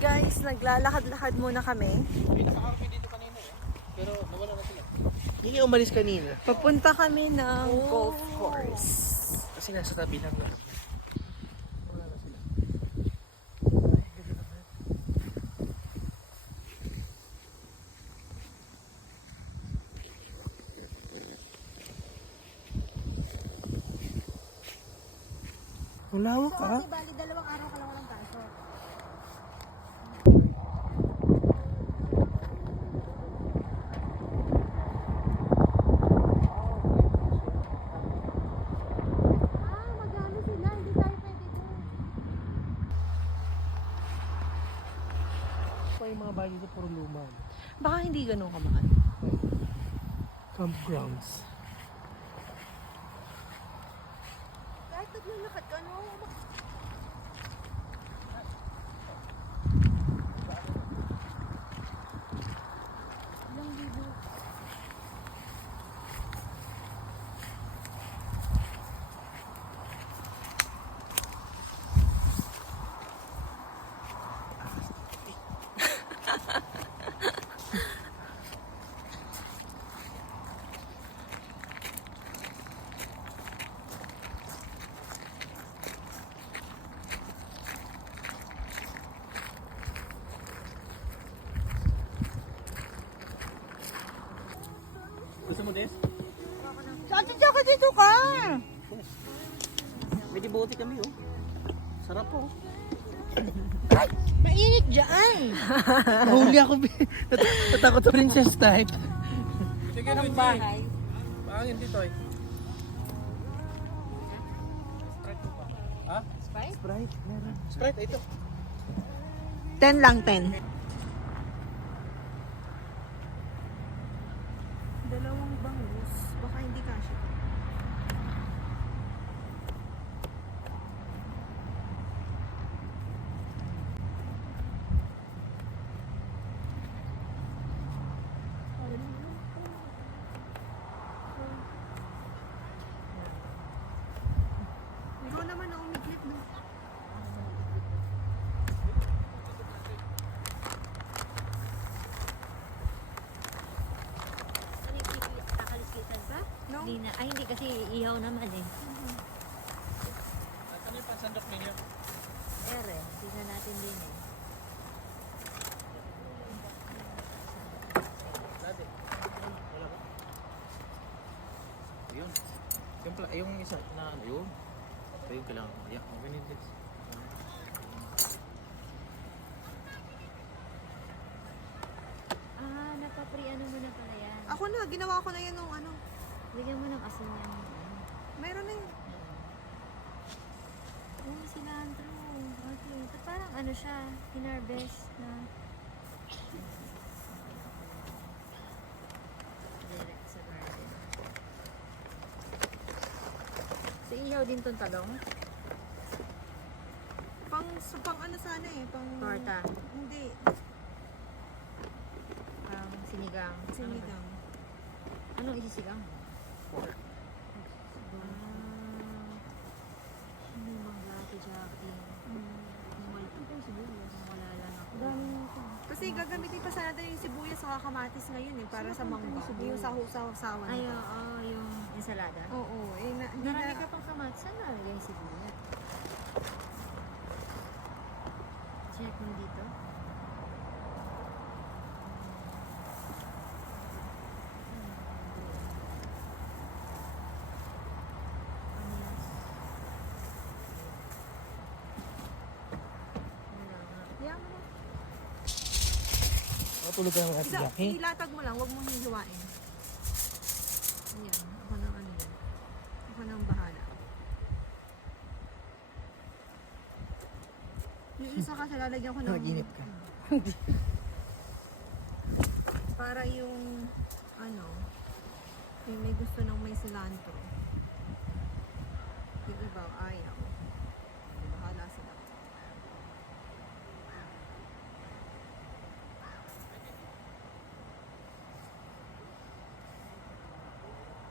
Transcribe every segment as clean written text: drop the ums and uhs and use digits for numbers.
Guys, naglalakad-lakad muna kami. May nakakarami dito kanina eh. Pero nawala na sila. Hindi nga umalis kanina. Papunta kami ng golf course. Kasi nasa tabi lang na. Wala na sila. Ang lawak ah. Bali, 2 araw ka lang walang pasok. Magano sila, hindi tayo pwede doon. Pa yung mga bahay dito puro luma. Baka hindi ganun kamahal. Campgrounds. Kahit naglalakad ka, no? Ilang libo. Gusto mo des? Saan ka dito ka? May dibote kami oh. Sarap po. Mainit dyan. Nahuli ako. Natakot sa princess type. Sige Anong bahay? Pangin dito eh. Sprite po ba? Ha? Sprite? Sprite, meron. Sprite, ito. 10 lang, 10. Dalawang bangus. Baka hindi kasya. Ikaw naman na umiglit na. Kakaliskitan ba? No? Hindi na. Ay, hindi kasi ihaw naman eh. Ano yung pansandok ninyo? Ere, tingnan natin din eh. Dati. Wala ba? Yun. Yung isa na ano yun. Ito yung kailangan ko. Yeah, okay nito. Ah, napapri-ano mo na pala yan. Ako na, ginawa ko na yan nung ano. Lagyan mo ng asin yan. Mayroon na yun. Oh, cilantro. Okay. Ito parang ano siya, hinarvest na. Direct sa garden. So, ihaw din tong talong? Pang ano sana eh, pang... Torta. Hindi, Parang sinigang. sinigang. Anong isisigang? Pork. Hindi manggati, Jackie. Wala lang ako. Kasi gagamitin pa sana tayo yung sibuyas sa kamatis ngayon eh, para sa mangga. Yung sasaw-sawan. Ay, oo, yung ensalada. Oo, eh, hindi Marami na... ka pang kamatis. Saan nalagay yung sibuyas? Check mo dito. Onions. Wala nga. Yan mo na. Matulog ka naman si Jackie. Ilatag mo lang, huwag mong hihiwain. Ayan, ako nang ano yan. Ako nang bahala. Yung isa kasi lalagyan ko ng... Naginip ka. Para yung, ano, yung may gusto ng may cilantro. Yung iba, ayaw. Bahala sila.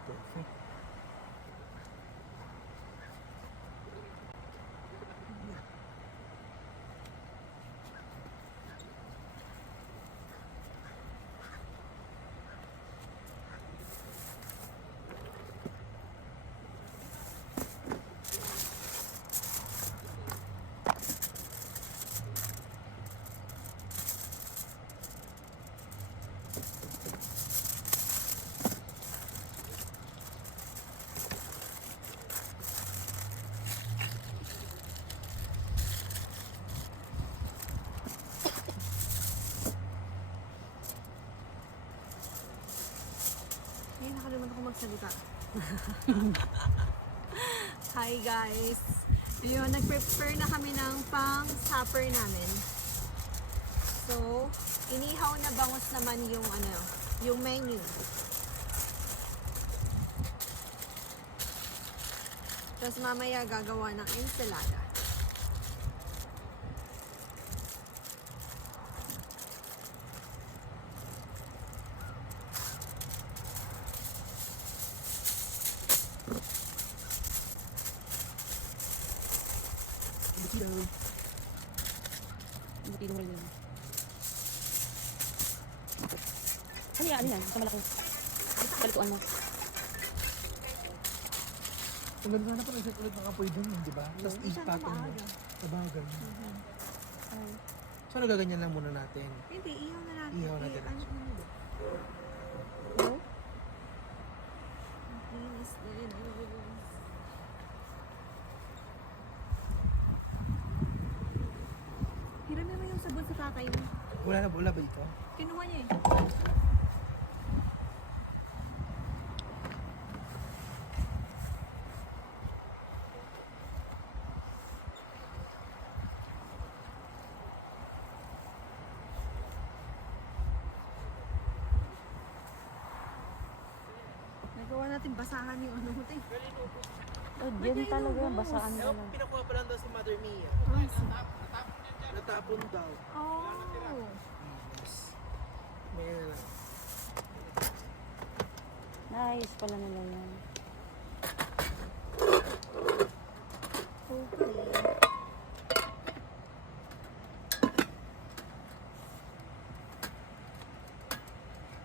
Perfect. magsalita. Hi guys! Yun, nag-prepare na kami ng pang-supper namin. So, inihaw na bangus naman yung yung menu. Tapos mamaya gagawa ng ensalada. Buti mo rin yun. Ano yan? Sa malaki. Kalituan mo. Ang ganda na pala ulit nakapoy dun, di ba? Tapos ipatong mo. Tabagan. Ay. So nagaganyan lang muna natin. Hindi, ihaw na natin. Ihaw natin. Ano na? No? Linis din. Hiramin mo yung sabon sa tatay mo. Wala ba ito? Kinuha niya eh. Nagawa natin basahan yung ano mo tayo. Oh, yan talaga yung basaan ka lang. Pinakuha pa lang daw si Mother Mia. Natapon daw. Oh. Yes. Mayroon na lang. Nice pala nila yan. Okay.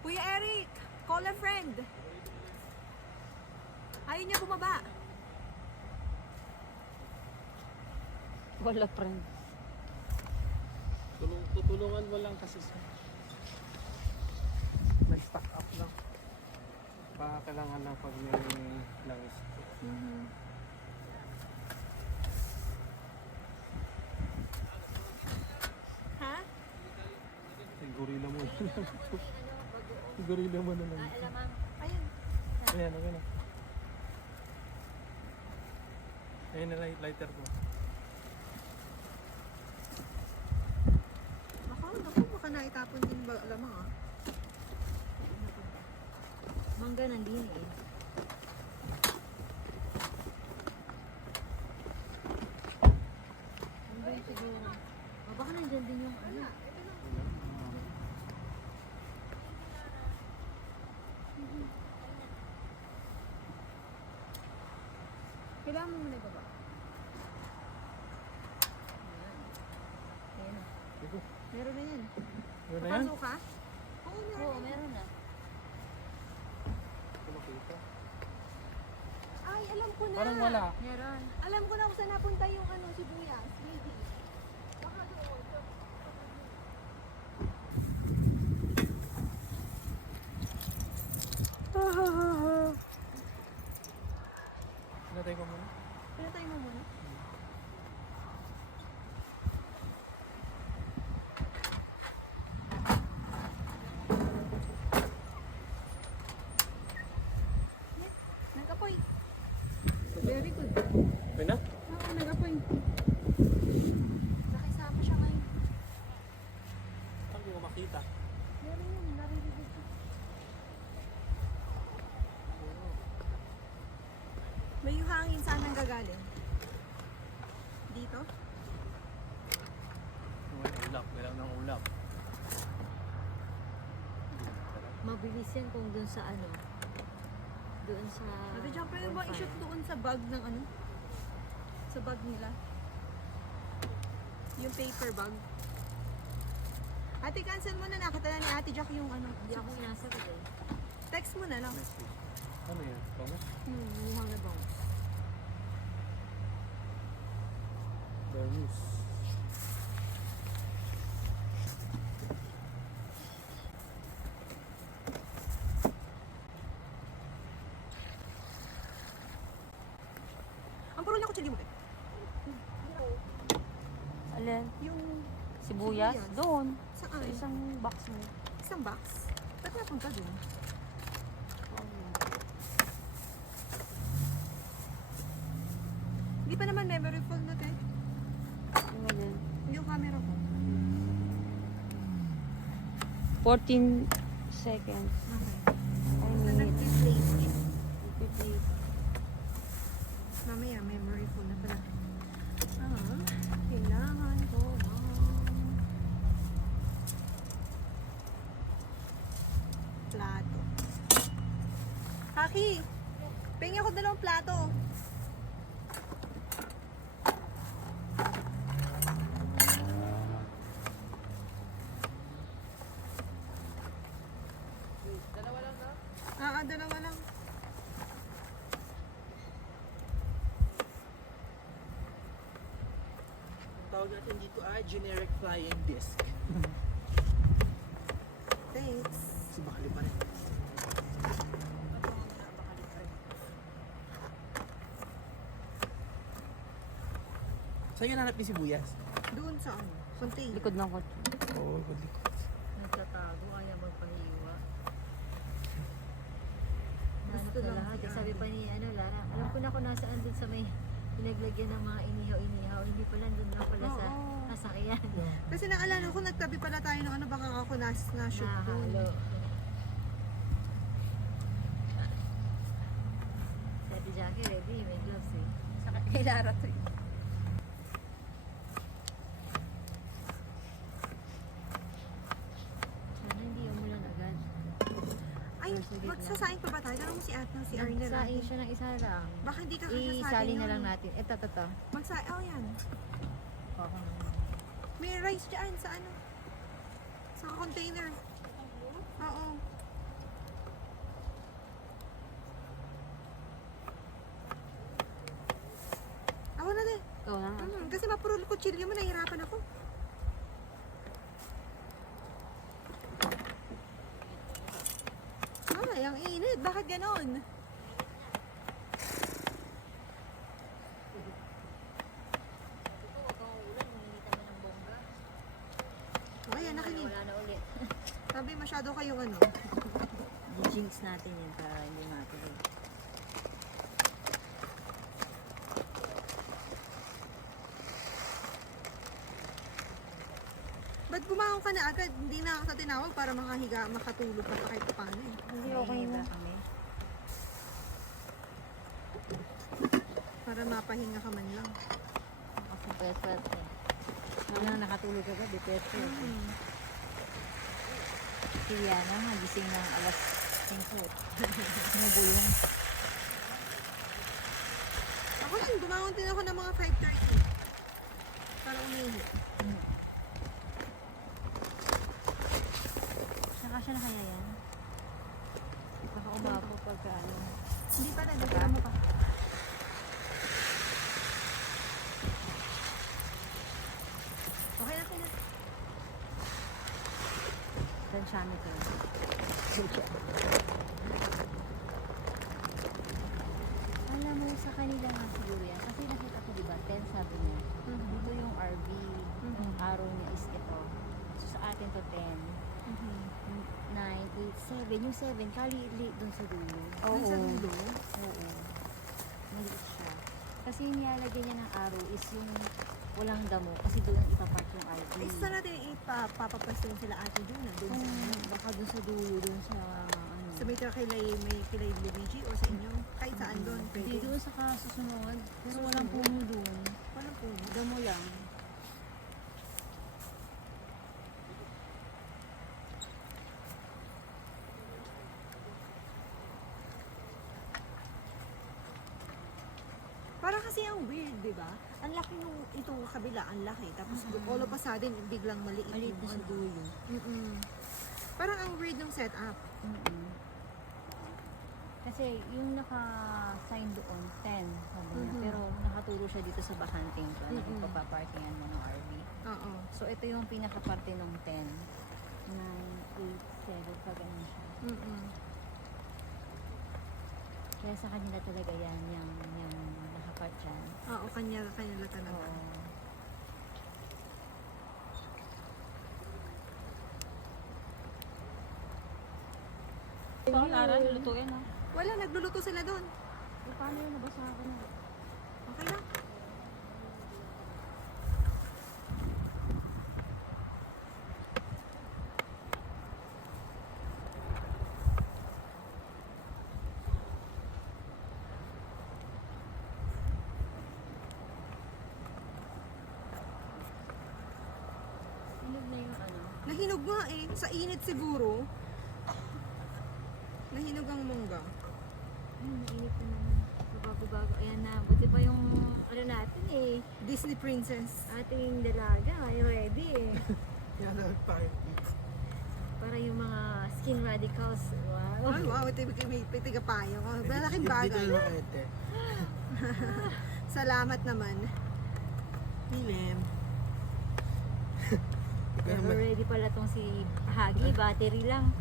Kuya Eric, call a friend. Ayaw niya bumaba. Wala friend. Tutulungan mo lang kasi sa nag-stack up lang. Kailangan lang pag may langis. Ha? Gorilla mo. Gorilla mo na lang. Ayun. Ayan, okay na. Ayan na lighter ko. Naku, baka naitapon din ba lamang ah. Mangga nandini eh. Nandun siguro. Baka nandyan din yung ano. Kailangan mo muna ibaba. Ayan. Ito. Meron na yan. Yun na yan? Papasok ka? Oo, meron. Oo, meron na. Ito makita. Ay, alam ko na. Parang wala. Meron. Alam ko na kung saan napunta yung ano, sibuyas. Maybe. Baka doon. Pinatay ko muna. Pinatay mo muna. Yes, nag-apoy. Very good. Okay na? Oo, nag-apoy. Nakisama siya ngayon. Hindi ko makita. Meron yun, naririnig ko. May yung hangin saan nang gagaling? Dito? Ulap. Kailangan ng ulap. Mabilis yan kung dun sa ano. Doon sa... Ate Jack, pwede ba i-shoot doon sa bag ng ano? Sa bag nila? Yung paper bag. Ate, cancel mo na. Nakatala ni Ate Jack yung ano. Hindi ako sinasagot eh. Text mo na lang. Ano yan? Bangus? Mukhang na bangus. Bangus. Ang puro niya kutsili mo, te. Alin? Yung Sibuyas? Sibuyas. Doon. saan? Sa isang box mo. Isang box. Ba't napunta doon? Hindi pa naman memory full na tayo. Yung ganun. Yung camera ko. 14 seconds. Okay. I So, mean, nag-play. repeat. Mamaya, memory full na pala. Kailangan ko. Plato. Haki! Pengi ako 2 plato. Dalawa lang na? Dalawa lang. Ang tawag natin dito ay generic flying disc. Thanks. Si Bakali pa rin. Saan yung nanap ni sibuyas? Doon sa ano? Container. Likod ng kotse. Oo, likod. Nagtatago, ayaw magpahiwa. Gusto Gusto lang lahat. si Sabi Ate. pa ni Lara, alam ko na kung nasaan dun sa may pinaglagyan ng mga inihaw-inihaw. Hindi pala dun lang pala sa Oo. sasakyan. Kasi naalala ko, nagtabi pala tayo ng ano, baka ako na shoot doon. Nahalo. Si Ate Jackie ready, may gloves eh. Saka kay Lara to eh. Sana hindi umulan agad. Ay, Sige magsasaing pa ba tayo? Tanong mo si Ate, si Arnel. Saing siya ng isa lang. Baka hindi ka kasya sa atin Isali na yun. lang natin. Ito. Magsaing, oh yan. May rice dyan sa ano? Sa container. Oo. Ako na din. Ikaw na. Kasi mapuro kutsilyo mo, nahihirapan ako. Ay, ang init. Bakit ganon? O, ayan, nakinig. Wala na ulit. Sabi masyado kayong ano. I-jinx natin yan para hindi matuloy. Ba't bumangon ka na agad? Hindi na ako sa tinawag para makahiga, makatulog ka pa kahit paano eh. Hindi okay na. kami. Para mapahinga ka man lang. Kasi pwede. Wala nakatulog agad, di pwede. Hmm. Si Rihanna nga, gising ng alas 5. Nabulong. Ako din, bumangon din ako ng mga 5:30. Para umihi. Saka siya na kaya yan? Baka umapo pagka ano. Hindi pa rin, dagdagan mo pa. Okay na, okay na. Tensiometer. Alam mo, sa kanila nga siguro yan. Kasi nakita ko, diba, 10 sabi niya. Dito yung RV, yung arrow niya is ito. So, sa atin to 10. 9, 8, 7. Yung 7, kaliit dun sa dulo. Dun sa dulo? Oo. Maliit siya. Kasi yung nilalagyan niya ng arrow is yung walang damo. Kasi doon ipapark yung RV. Ay, saan natin ipapapwesto sila ate doon na? Doon sa ano? Baka doon sa dulo, doon sa ano. Sa may kilay Luigi o sa inyo? Kahit saan doon, pwede. Hindi doon sa kasusunod. Pero walang puno doon. Walang po. Damo lang. Para kasi ang weird, di ba? Ang laki nung itong kabila, ang laki. Tapos all of a sudden, biglang maliit. Maliit yung na sa ano. dulo. Parang ang weird ng setup. Kasi yung naka-sign doon, 10, sabi niya. Mhm. Pero nakaturo siya dito sa bakanting ko, na Mhm. ipapaparkingan mo ng RV. Oo. So ito yung pinakaparte ng 10. 9, 8, 7, pag ganun siya. Kaya sa kanila talaga yan, yung nakapart dyan. Oo, kanya talaga. Oo. Ito, Lara, lulutuin ha. Wala, nagluluto sila doon. Paano yun? Nabasa ako na. Okay lang. Nahinog nga eh. Sa init siguro. Nahinog ang mangga. Ay, mainit na naman. Bago-bago. Ayan na. Buti pa yung ano natin eh. Disney princess. Ating dalaga. Ay, ready eh. Yan ang parang Para yung mga skin radicals. Wow. Ay, wow. Ito may tigapayo. Oh, malaking Dito bagay. yung ete. Salamat naman. Nilim. Pero ready pala tong si Hagi. Battery lang.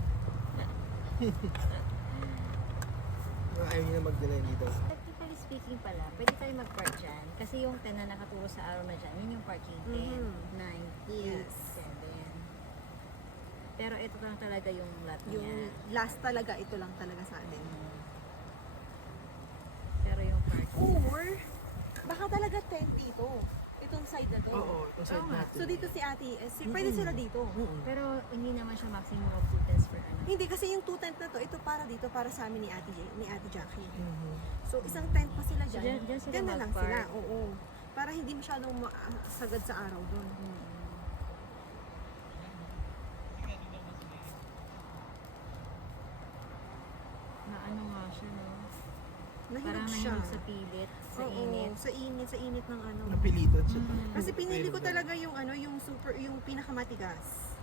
Ayaw niya na magdala dito. Technically speaking pala, pwede tayo mag-park dyan. Kasi yung 10 na nakaturo sa aroma dyan, yun yung parking 10, Mhm. 9, Yes. 7. Pero ito lang talaga yung lot Yung niya. last talaga, ito lang talaga sa atin. Pero yung parking. Or, baka talaga 10 dito. Itong side na to. Oo, itong side Oo nga. natin. So dito si ate, pwede sila dito. Pero hindi naman siya maximum of 2 tents per ano. Hindi, kasi yung 2 tent na to, ito para dito, para sa amin ni ni ate Jackie. Mhm. So isang tent pa sila So, dyan. dyan sila Dyan na lang mag-park. sila, oo. Para hindi masyadong sagad sa araw doon. Na ano nga siya, no? Parang Nahinog siya. nahinog sa pilit, sa Oo, init. sa init ng ano. Napilitan siya. Kasi pinili ko Pero talaga yung ano, yung super, yung pinakamatigas.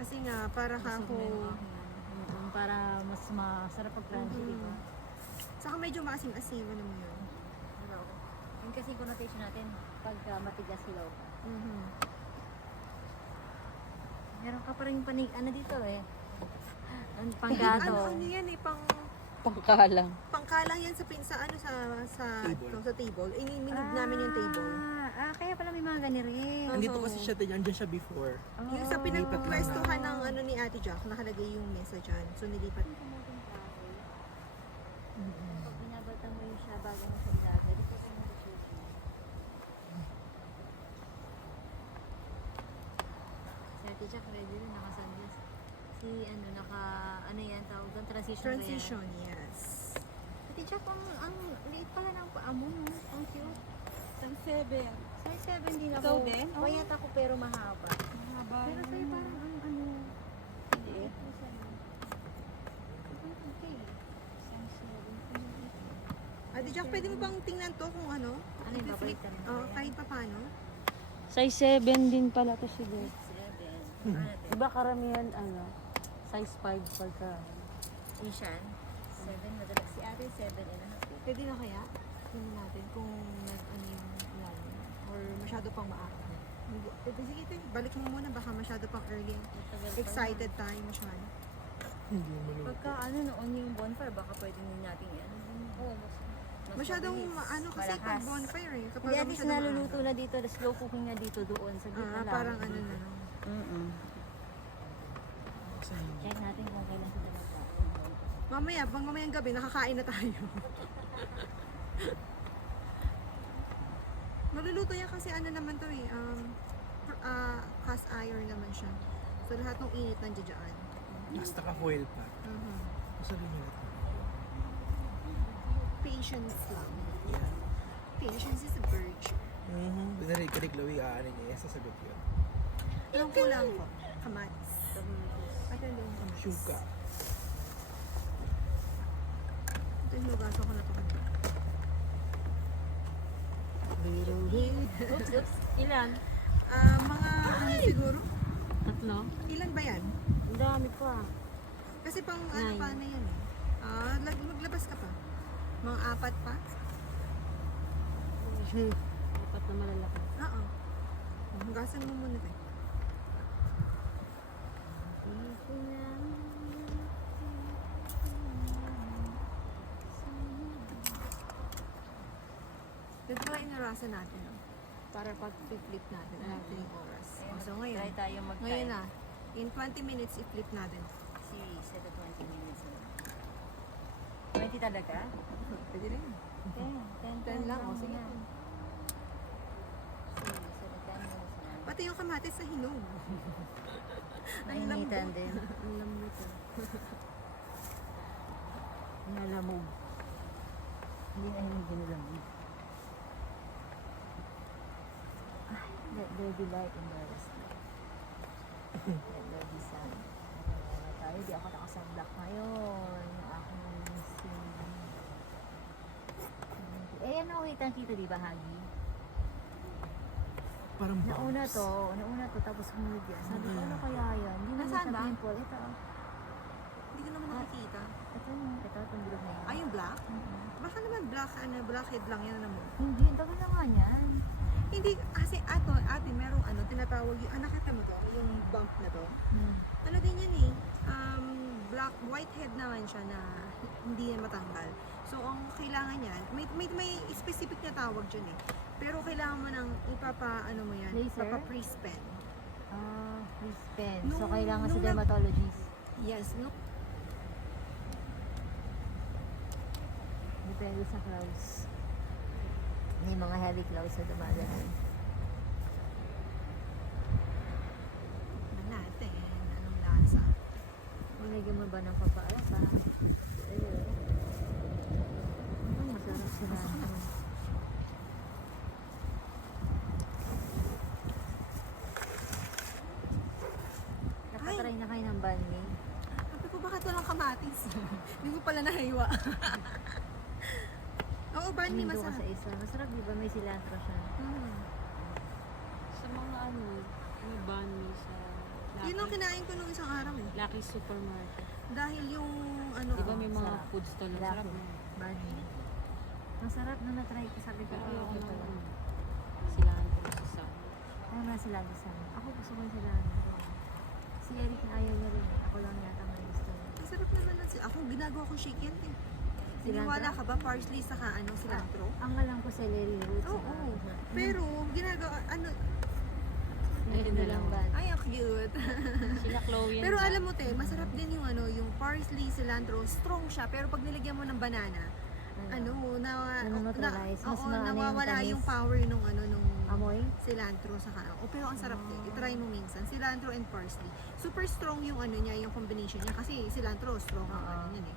Kasi nga, para Busog na yung kako, aking ano. Para mas masarap pag-crunchy, Mhm. di ba? saka medyo maasim-asim, ano mo yun. Hello. Yun kasi yung connotation natin, pagka matigas hilaw ka. Mhm. Meron ka pa rin panig, ano dito eh. Ang Ano, panggato. ano yan eh, Pangkalang. pangkalang yan sa ano Table. sa table. Iniminog namin yung table. Kaya pala may mga gani rin. Andito Oo. kasi siya, andyan siya before. Yung sa Oh. pinagpwestuhan ng ano ni Ate Jack, nakalagay yung mesa dyan. So nilipat. Pag binabata mo yung siya bago mo siya ilagay, dito ka yung mag-choose. Si Ate Jack ready na naka-sunglass. Si ano yan, tawag doon, transition ba yan? Transition, yes. Ate Jack, ang liit pala ng paa mo, no? Ang cute. Size 7. Size 7 din ako. Ikaw din? Payat ako pero mahaba. Mahaba. Pero sa'yo parang ano, Liit. okay. Size 7. Ate Jack, pwede mo bang tingnan to kung ano? Ano yung babalitan mo? Oh, kahit pa paano. Size 7 din pala to siguro. 7. Ano ito? Diba karamihan size 5 pagka. Asian. 7 madalas. Si ate 7.5. Pwede na kaya? Tingnan natin kung ano yung ilalim. Or masyado pang maaga. Sige, balik mo muna. Baka masyado pang early. Excited tayo masyado. Hindi mo maluto. Pagka noon yung bonfire, baka pwede din natin yan. Oo, mas Masyadong mabilis. ano kasi Malakas. pag bonfire eh. Kapag Hindi, at least masyadong naluluto maaga. na dito, slow cooking na dito doon sa gitna lang. Parang ano na lang. Check natin kung kailan sila magkain. Mamaya, mamayang gabi, nakakain na tayo. Maluluto yan kasi ano naman to eh. Cast iron naman siya. So lahat ng init nandiyan dyan. Mas naka-foil pa. Mhm. Masabi niya natin. Patience lang. Yeah. Patience is a virtue. Binarinig ka ni Chloe, aanin niya. Sasagot yun. Anong kulang ko? Kamatis. Ito yung Shuka. Ito yung hugasan ko na ito. Oops, oops. Ilan? Mga ano siguro? Tatlo? Ilan ba yan? Ang dami ko ah. Kasi pang ano Nine. pa na yan eh. Maglabas ka pa. Mga 4 pa? Apat na malalaki. Oo. Hugasan mo muna tayo. Dito ba inarasan natin? No? Para pag flip natin, natin yung oras. So ngayon, Try tayo mag-time. ngayon na, in 20 minutes i-flip natin. Si set of 20 minutes. 20 talaga? Pwede rin. 10 lang, o sige. Set of 10 minutes na. Pati yung kamatis sa hinog. Nainitan din. Ang lambot. Nalamog. Hindi na hindi nilamog. Let there be light in the rest. Hello, design. Ano tayo? Di ako nakasunblock ngayon. Yung aking skin. Eh, ano kita di ba, Hagi? Parang Nauna to, tapos sumunod yan. Sabi ko, ano kaya yan? Hindi naman Nasaan siya ba? pimple. Ito, Hindi ko naman nakikita. itong bilog na yan. Ay, yung black? Mm-mm. Baka naman blackhead lang yan naman. Hindi, ang tagal na nga yan. Hindi, kasi ate, merong tinatawag yung, nakita mo to, yung bump na to. Ano din yan eh, whitehead naman siya na hindi yan matanggal. So, ang kailangan niyan, may specific na tawag dyan eh. Pero kailangan mo nang mo yan, Laser? ipapa-pre-spen. Please pen. So, Nung- kailangan sa nung nag- dermatologist. Yes, no? Depende sa clouds. May mga heavy clouds na dumadaan. Natin, anong lasa? Nilagyan mo ba ng papaalas ha? Ayun. Masarap sila. Nakatry na kayo ng banh mi? Sabi ko, baka ito lang kamatis. Hindi ko pala nahiwa. Oo, banh mi Lindo ka sa masarap. isa. Masarap di ba? May cilantro siya. Mhm. Sa mga may banh mi sa Yun ang kinain ko nung isang araw eh. Lucky Supermarket. Dahil yung Di ba may mga sarap. food stall na Lucky. sarap na. Banh mi. Masarap na na-try ko. Sabi ko, Pero okay ayoko pala. ng cilantro sa sa. Ano na cilantro sa amin? Ako gusto ko yung cilantro. Si Eric na ayaw niya rin. Ako lang yata may gusto niya. Masarap naman lang sila. Ako ginagawa ko chicken eh. Siniwala ka ba parsley saka cilantro? Ang alam ko celery roots. Oo. Pero ginagawa Ito na lang ba? ay ang cute. Sila Chloe yan Pero ba? alam mo te, masarap din yung yung parsley, cilantro, strong siya pero pag nilagyan mo ng banana, Nano-neutralize. Mas oo, maano yung nawawala tamis. yung power nung nung Amoy? cilantro saka. Pero ang sarap din. I-try mo minsan. Cilantro and parsley. Super strong yung niya, yung combination niya kasi cilantro strong ang Oo. yan eh.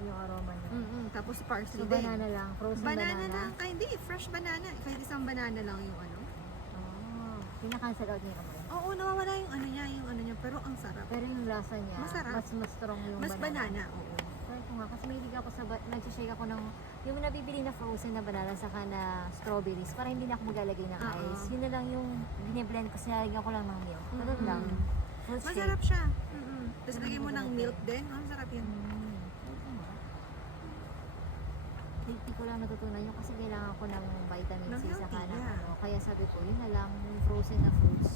Yung aroma niya. Tapos parsley So, din. banana lang. Frozen Banana banana. lang. Hindi, fresh banana. Kahit isang banana lang yung Oh. Pinakancel out niya yung amoy. Oo, nawawala yung niya, pero ang sarap. Pero yung lasa niya, Masarap. mas strong yung Mas banana, oo. Try ko nga, kasi mahilig ako sa, nag-shake ako ng, yung nabibili na frozen na banana saka na strawberries, para hindi na ako maglalagay ng Oo. ice. Yun na lang yung biniblend ko, sinalagyan ko lang ng milk. Ganun Mm-mm. lang. Fruit shake. Masarap siya. Tapos lagyan mo ng milk din. Ang sarap yan. Healthy ko lang natutunan yun kasi kailangan ko ng vitamin Ng C saka healthy, ng yeah. Kaya sabi ko, yun na lang, yung frozen na fruits.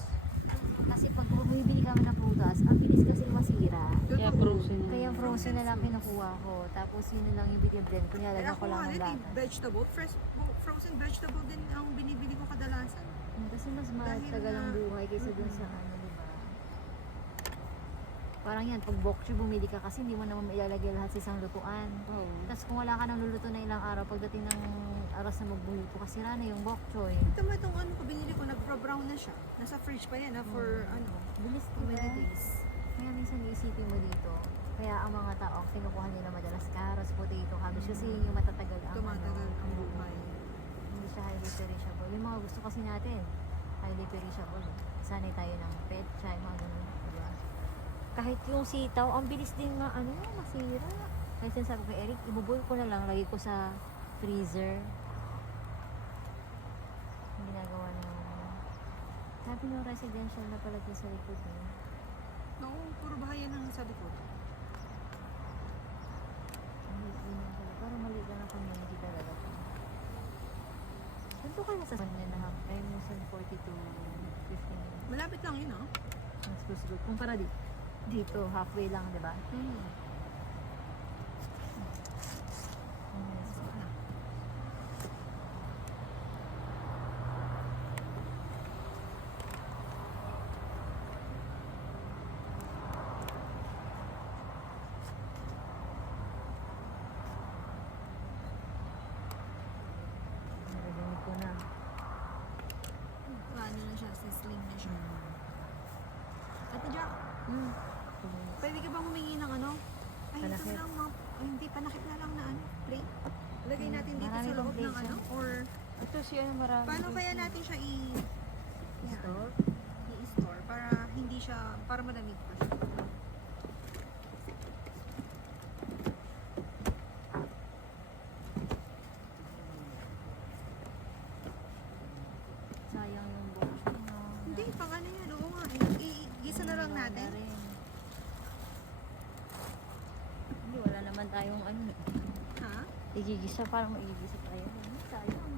Kasi pag bumibili kami ng prutas, ang bilis kasi masira. Kaya frozen. Kaya frozen na lang kinukuha ko. Tapos yun na lang yung biniblend ko. Kaya Nilalagyan ako ko lang nga ng din, lata. vegetable, frozen vegetable din ang binibili ko kadalasan. Kasi mas Dahil matagal ang na- buhay kaysa dun sa di ba? Parang yan, pag bok choy bumili ka kasi hindi mo naman ilalagay lahat sa isang lutuan. Oh. Tapos kung wala ka nang luluto na ilang araw, pagdating ng aras na magbuluto, kasi sira na yung bok choy. Ito mo itong ko binili ko, nag-brown na siya. Nasa fridge pa yan for Bilis how many days. Kaya minsan iisipin mo dito, kaya ang mga tao, kinukuha nila madalas carrots, potato, cabbage, kasi yun yung matatagal ang Tumatagal ang buhay. Hindi siya highly perishable. Yung mga gusto kasi natin, highly perishable. Sanay tayo ng pet, chai, mga ganun. Diba? Kahit yung sitaw, ang bilis din masira. Kaya sinasabi ko kay Eric, ibuboil ko na lang, lagay ko sa freezer. Ang ginagawa ng sabi ng residential na pala dyan sa likod eh. No, puro bahayan ang sabi ko. Ang liit din yan pala. Parang maliit lang ang community talaga to. Ganito kaya sa 1.5 time mo sa 40 to 15 minutes. Malapit lang yun Mas good. Kumpara dito, halfway lang, di ba? Narinig ko na. Ano na siya, sisling na siya. Ate Jack, pwede ka bang humingi ng Ay, ito Panakit. na lang ay, hindi, panakit na lang na plate. Lagay natin dito Marami sa loob bang ng plates or Ito siya marami. paano kaya natin siya Store? i-store para hindi siya, para malamig pa siya. Sayang yung box niya. Hindi, pang ano yan. Oo nga. Igisa na lang natin. Hindi, wala naman tayong ano. Ha? Igigisa, parang maigigisa tayo. Sayang.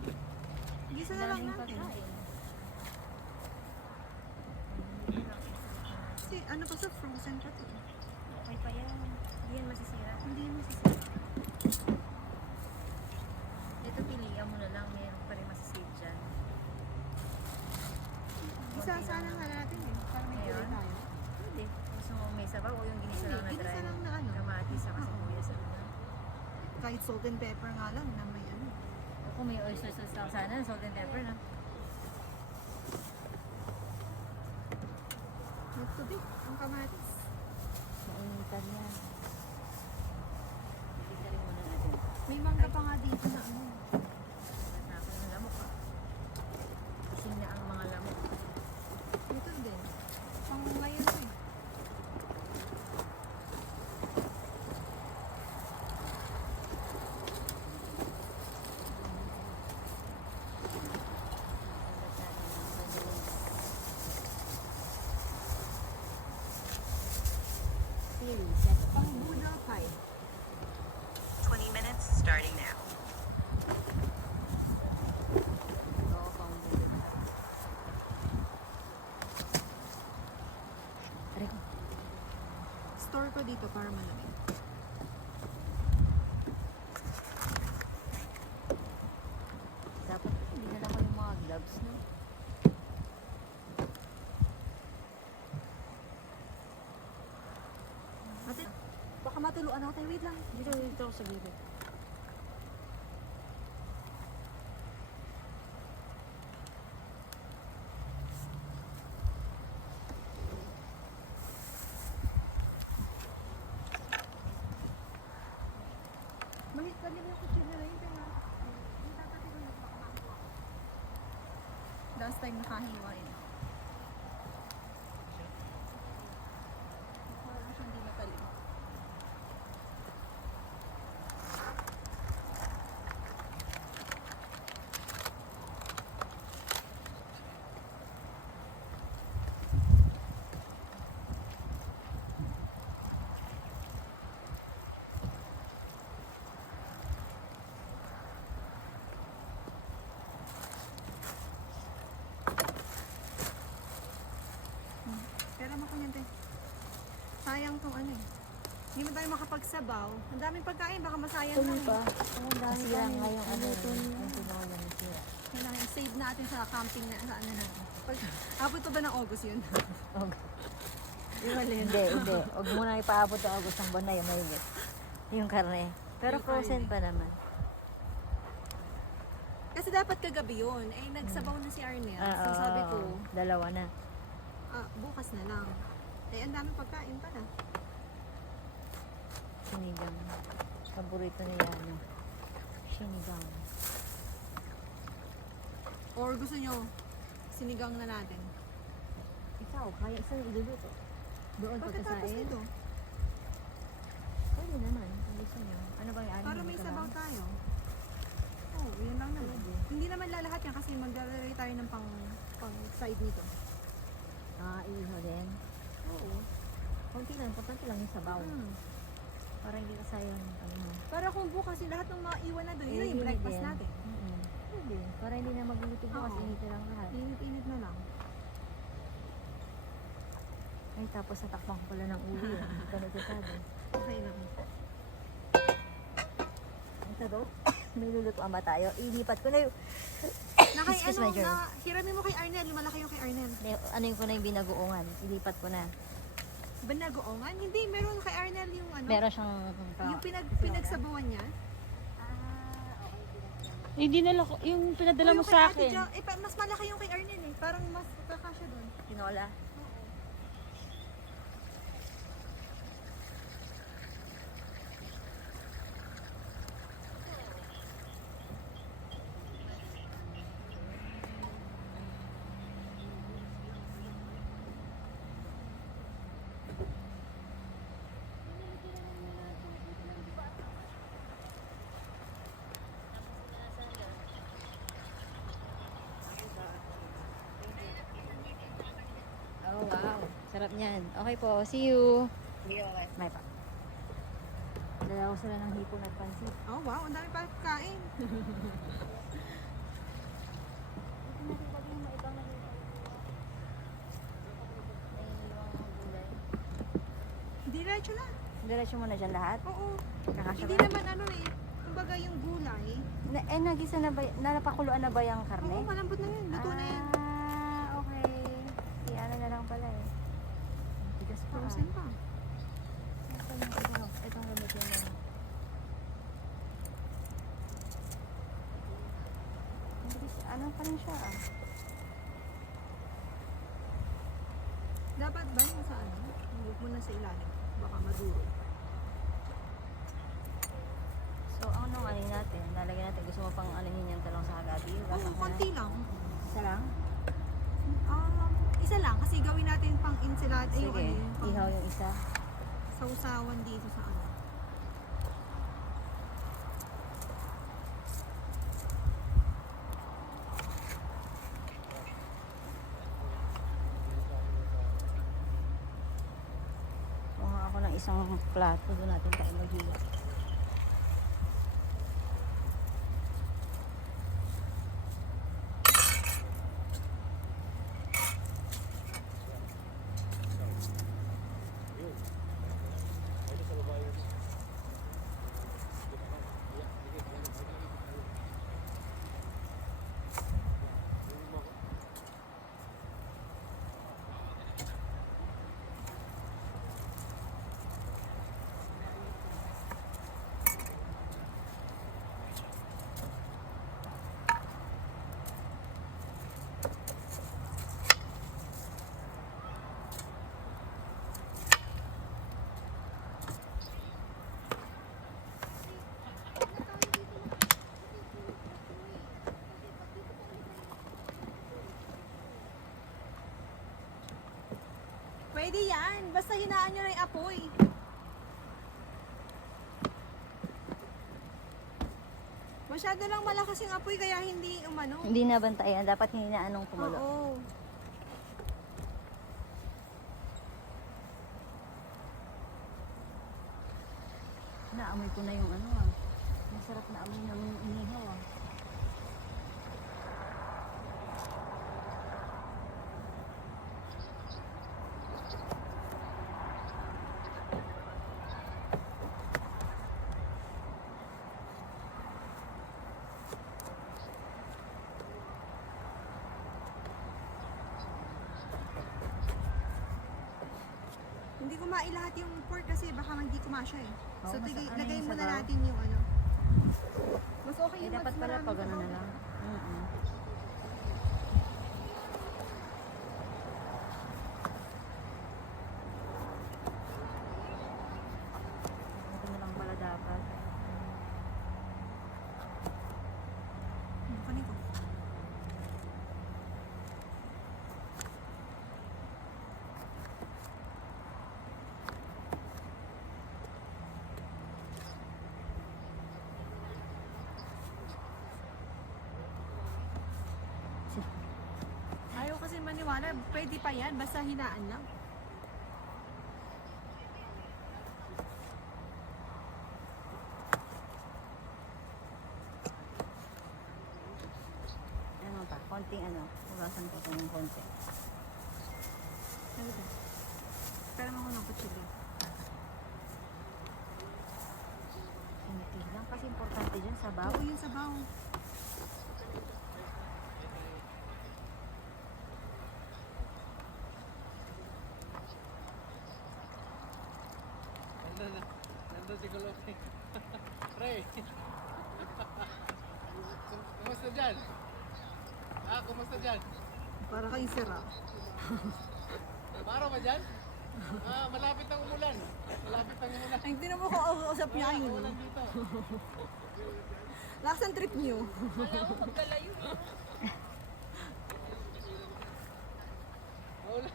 Igisa na lang Daming natin. pagkain. Kasi ano pa sa frozen pa to. Okay pa yan. Hindi yan masisira. Hindi mo sisira. Ito pilihan mo na lang. Meron pa rin masisave dyan. Isa sana nga natin eh. Para may Ayun. kulay tayo. Hindi. Gusto mo may sabaw o yung ginisa Hindi, lang na ginisa dry? lang na ano. Kamatis sa Oo. kasibuyas. Ano. Kahit salt and pepper nga lang na may ano. O kung may oyster sauce lang sana, salt and pepper na. Ito din. Ang kamatis. Maunitan yan. Igigisa rin muna natin. May mangga pa nga dito na ano. Natapon ng lamok ah. Ising na ang mga lamok. Ito din. Pang ngayon to eh. Pang Buddha pie. 20 minutes starting now. Oo, pang bulit. Aray ko. Store ko dito para malamig. Dapat hindi na lang ko yung mga gloves, no? Ate, baka matuluan ako tayo. Wait lang. Dito ako sa gilid. Mahit ka din yung kutsilyo na yun. Kaya, hindi tatati ko na baka makuha. Last time nakahiwa yun. Parang siya hindi matalim. Pero makunyente. Sayang tong ano eh. Hindi mo tayo makapagsabaw. Ang daming pagkain, baka masayang lang. pa. eh. Ang dami Masira pa nga yung ano, luto niya. yung sinawa na nasira. Kailangan i-save natin sa camping na sa ano natin. Abot pa ba ng August yun? Hindi. Huwag mo na ipaabot ang August ng buwan na yung mahigit. Yung karne. Pero Yung frozen karne. pa naman. Kasi dapat kagabi yun. Eh, nagsabaw na si Arnel. So Oo, sabi ko, dalawa na. bukas na lang. Eh, ang daming pagkain pala. Sinigang. Paborito ni Yana. Sinigang. Or gusto nyo, sinigang na natin. Ikaw, kaya isang iluluto. Doon Pagkatapos pagkasain. nito, Pwede naman. Kung gusto nyo. Ano ba yung ano? para may sabaw tayo. Oh, yun lang naman. Hindi naman lalahat yan kasi maglalagay tayo ng pang side nito. Iho din. Oo. Kunti lang. Importante lang yung sabaw. Para hindi ka sayang. Ano. Para kung bukas yung lahat ng mga iwan na doon, yun na yung Init breakfast din. natin. Pwede. Para hindi na magluluto bukas. Oo. Init lang lahat. Init-init na lang. Ay, tapos natakpan ko pala ng ulo. Hindi ka nagsasabi. Okay lang. Ang sabaw. May lulutuan ba tayo? Ilipat ko na yung... Nakay Excuse ano, my journey. hiramin mo kay Arnel, lumalaki yung kay Arnel. Ano yung ko na yung binagoongan? Ilipat ko na. Banagoongan? Hindi, meron kay Arnel yung ano. Meron siyang... Yung pinagsabawan niya. Hindi na lang, yung pinadala O, mo yung sa kay Ate akin. Jo, mas malaki yung kay Arnel eh. Parang mas kakasya doon. Tinola. Sarap niyan. Okay po, see you. Bye pa. Dala ko sila ng hipon at pansit. Oh, wow. Ang dami pa kain. Diretso na. Diretso mo na dyan lahat? Oo. Nakasya Hindi ba? naman ano eh. Kumbaga yung gulay. Nagisa na ba, napakuluan na ba yung karne? Oo, malambot na yun. Luto na yan. Ah, okay. Ano na lang pala eh. Tigas pa. Frozen pa. Itong gamitin mo. Ano pa rin siya ah. Dapat ba yung sa ano? Huwag mo na sa ilalim. Baka maduro. So, ano ano natin? Lalagyan natin. Gusto mo pang anuhin yung talong sa gabi? Oo, konti lang. Isa lang? Isa lang. Kasi gawin natin pang enchilada. Sige, Yung ano yun, pang ihaw yung isa. sausawan dito sa ano. Kuha ako ng isang plato. Doon natin tayo maghiwa. Pwede yan. Basta hinaan nyo na yung apoy. Masyado lang malakas yung apoy kaya hindi umano. Hindi nabantayan. Dapat hininaan nung kumulo. Oo. Naamoy ko na yung ano ah. Masarap na amoy ng inihaw ah. Hindi ko mailahat yung pork kasi baka hindi kumasya eh. Oo, So mas ano lagay yung muna sabaw? natin yung ano. Mas okay Eh, yung dapat mas pala maraming pag ano sabaw. na lang. Ito na lang pala dapat. Kunin ko. Ayaw kasi maniwala, pwede pa yan, basta hinaan lang. Ano pa? Konting ano. Hugasan ko ito ng konti. Ano ba? Pero mo ng kutsilyo. Konti lang. Kasi importante dyan sabaw. Oo, yung sabaw. Nandun si Golote. Pre! Kumusta dyan? Kumusta dyan? Para kayong sira. Maro ba dyan? Malapit ang umulan. Malapit ang umulan. Ay, hindi naman ko usap niya yun. Umulan dito. Lakas ang trip niyo. Maulan.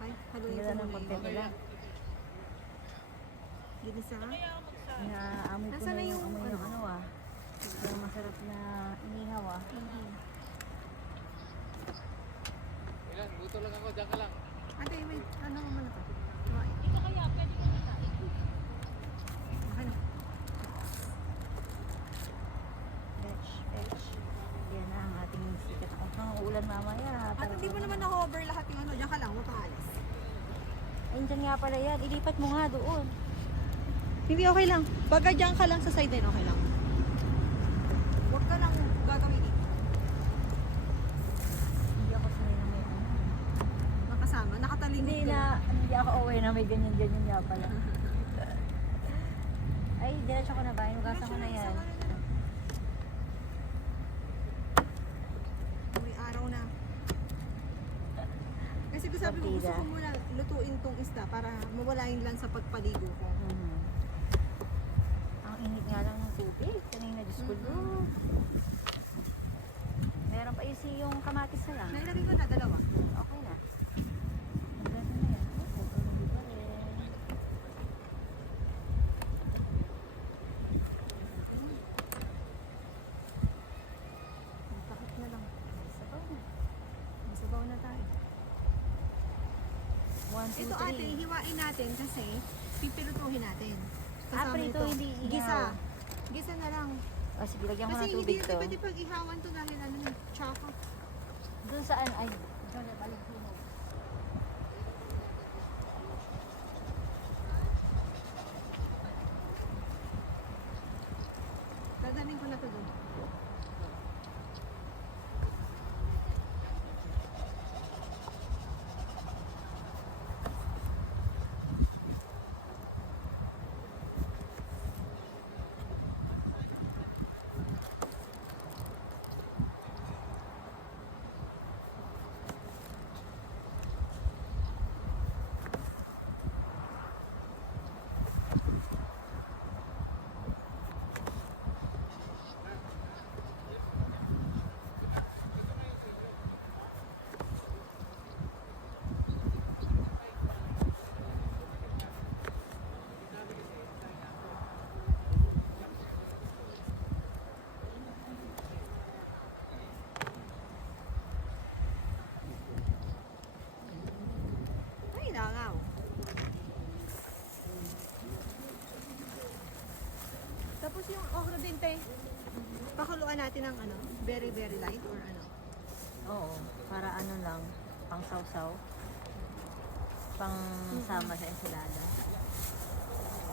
Ay, haluin ko Ganda ng muna konti yun. nila. Ginisa. Naamoy ko Nasaan na na yung yung amoy ng ano? ano ah. Yung masarap na inihaw ah. Ilan, buto lang ako. Diyan ka lang. Ate, wait. Ano naman ito? Kumain. Ito kaya, pwede ka na tayo. Okay na. Fetch. Yan na ang ating sikat. Ang ulan mamaya. At hindi mo naman na-cover lahat yung ano. Diyan ka lang, huwag kang alis. Ayun dyan nga pala yan. Ilipat mo nga doon. Hindi, okay lang. Baga diyan ka lang sa side din, okay lang. Huwag ka lang gagamitin. Hindi ako sanay na may ano. Makasama, nakataligid Hindi ako aware na may ganyan-ganyan nga pala. Ay, diretso ko na ba? Inugasan ko na yan. Uy, araw na. Kasi ko sabi ko, gusto Partida. ko muna lutuin tong isda para mawala yung lang sa pagpaligo ko. Mhm. Ang init nga lang ng tubig. Kanina, Diyos ko, Lord. Meron pa yung kamatis na lang. Nailagay ko na, dalawa. Okay na. Maganda na yan. Hindi pa rin. Takot na lang. Sabaw na. Masabaw na tayo. 1, 2, Ito ate, hiwain natin kasi pipilutuhin natin. Kasama prito, ito. hindi ihaw. Gisa. Gisa na lang. O, sige, lagyan ko Kasi ng hindi tubig natin to. pwede pag-ihawan to dahil ano, tsaka. Doon saan? Ay, doon na balik mo. Dadalhin ko na to doon. Ay, langaw. Tapos yung okra din, te. Pakuluan natin ng ano, very, very light or ano. Oo, para ano lang, pang sausaw. Pang sama sa ensalada.